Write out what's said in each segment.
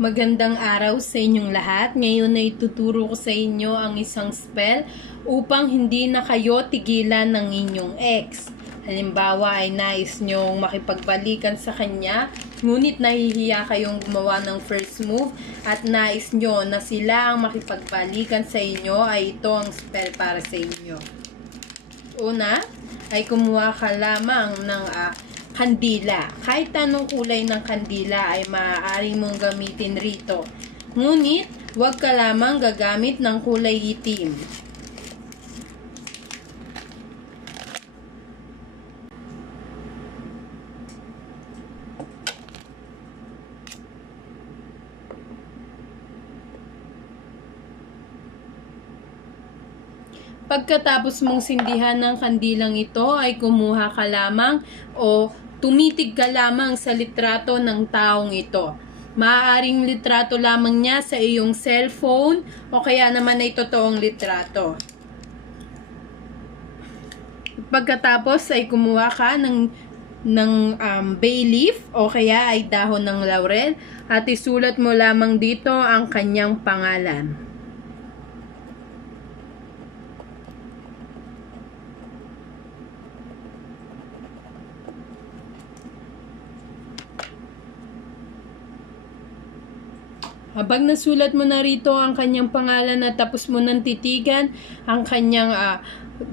Magandang araw sa inyong lahat. Ngayon ay tuturo ko sa inyo ang isang spell upang hindi na kayo tigilan ng inyong ex. Halimbawa ay nais nyong makipagbalikan sa kanya, ngunit nahihiya kayong gumawa ng first move at nais nyo na sila ang makipagbalikan sa inyo ay ito ang spell para sa inyo. Una, ay kumuha ka lamang ng ah, kandila. Kahit anong kulay ng kandila ay maaari mong gamitin rito. Ngunit, huwag ka lamang gagamit ng kulay itim. Pagkatapos mong sindihan ng kandilang ito ay kumuha ka lamang o tumitig ka lamang sa litrato ng taong ito. Maaaring litrato lamang niya sa iyong cellphone o kaya naman ay totoong litrato. Pagkatapos ay kumuha ka ng ng um, bay leaf o kaya ay dahon ng laurel at isulat mo lamang dito ang kanyang pangalan. Habang nasulat mo na rito ang kanyang pangalan at tapos mo nang titigan ang kanyang ah,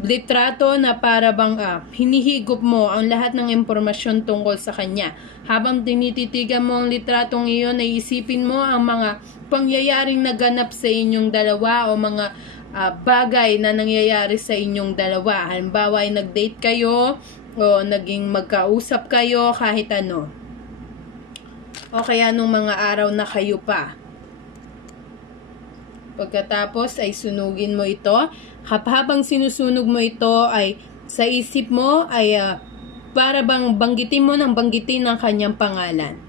litrato na para bang ah, hinihigop mo ang lahat ng impormasyon tungkol sa kanya. Habang tinititigan mo ang litratong iyon ay isipin mo ang mga pangyayaring naganap sa inyong dalawa o mga ah, bagay na nangyayari sa inyong dalawa. Halimbawa ay nag-date kayo o naging magkausap kayo kahit ano. O kaya nung mga araw na kayo pa. Pagkatapos ay sunugin mo ito. Habang sinusunog mo ito ay sa isip mo ay ah, para bang banggitin mo ng banggitin ang kanyang pangalan.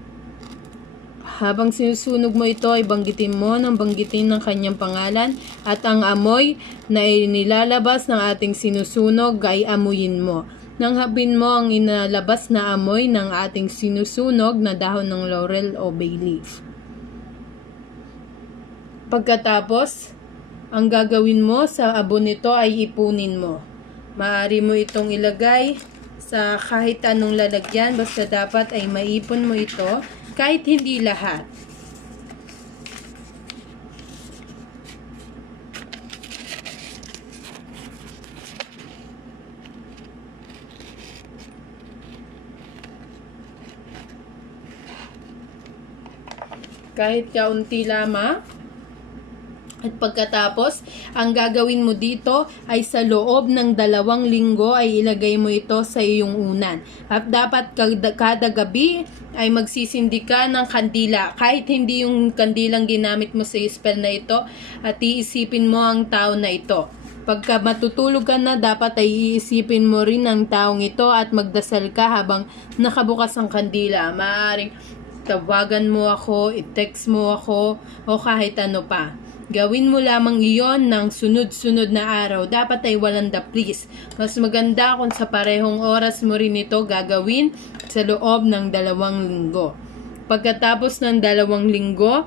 Habang sinusunog mo ito ay banggitin mo ng banggitin ng kanyang pangalan at ang amoy na nilalabas ng ating sinusunog ay amuyin mo. Nang habin mo ang inalabas na amoy ng ating sinusunog na dahon ng laurel o bay leaf. Pagkatapos, ang gagawin mo sa abon nito ay ipunin mo. Maaari mo itong ilagay sa kahit anong lalagyan basta dapat ay maipon mo ito kahit hindi lahat. Kahit kaunti lamang, at pagkatapos, ang gagawin mo dito ay sa loob ng dalawang linggo ay ilagay mo ito sa iyong unan. At dapat kada, kada gabi ay magsisindi ka ng kandila. Kahit hindi yung kandilang ginamit mo sa spell na ito, at iisipin mo ang tao na ito. Pagka matutulog ka na, dapat ay iisipin mo rin ang taong ito at magdasal ka habang nakabukas ang kandila. Maaaring tawagan mo ako, i-text mo ako, o kahit ano pa. Gawin mo lamang iyon ng sunod-sunod na araw. Dapat ay walang daplis. Mas maganda kung sa parehong oras mo rin ito gagawin sa loob ng dalawang linggo. Pagkatapos ng dalawang linggo,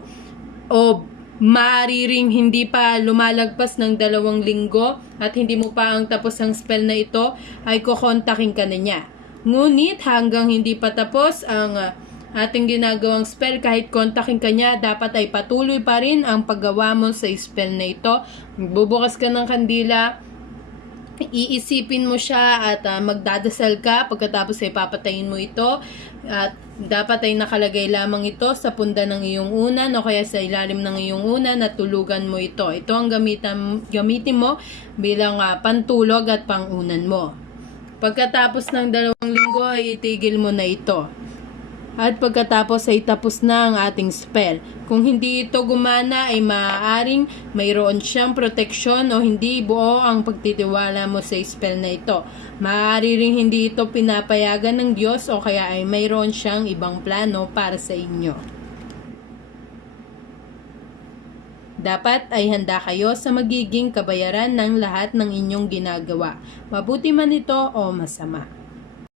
o maaari hindi pa lumalagpas ng dalawang linggo at hindi mo pa ang tapos ang spell na ito, ay kukontakin ka na niya. Ngunit hanggang hindi pa tapos ang ah, ating ginagawang spell kahit kontakin ka niya, dapat ay patuloy pa rin ang paggawa mo sa spell na ito. Bubukas ka ng kandila, iisipin mo siya at ah, magdadasal ka pagkatapos ay papatayin mo ito at dapat ay nakalagay lamang ito sa punda ng iyong unan o kaya sa ilalim ng iyong unan at tulugan mo ito. Ito ang gamitan, gamitin mo bilang ah, pantulog at pangunan mo. Pagkatapos ng dalawang linggo ay itigil mo na ito. At pagkatapos ay tapos na ang ating spell. Kung hindi ito gumana ay maaaring mayroon siyang proteksyon o hindi buo ang pagtitiwala mo sa spell na ito. Maaari ring hindi ito pinapayagan ng Diyos o kaya ay mayroon siyang ibang plano para sa inyo. Dapat ay handa kayo sa magiging kabayaran ng lahat ng inyong ginagawa, mabuti man ito o masama.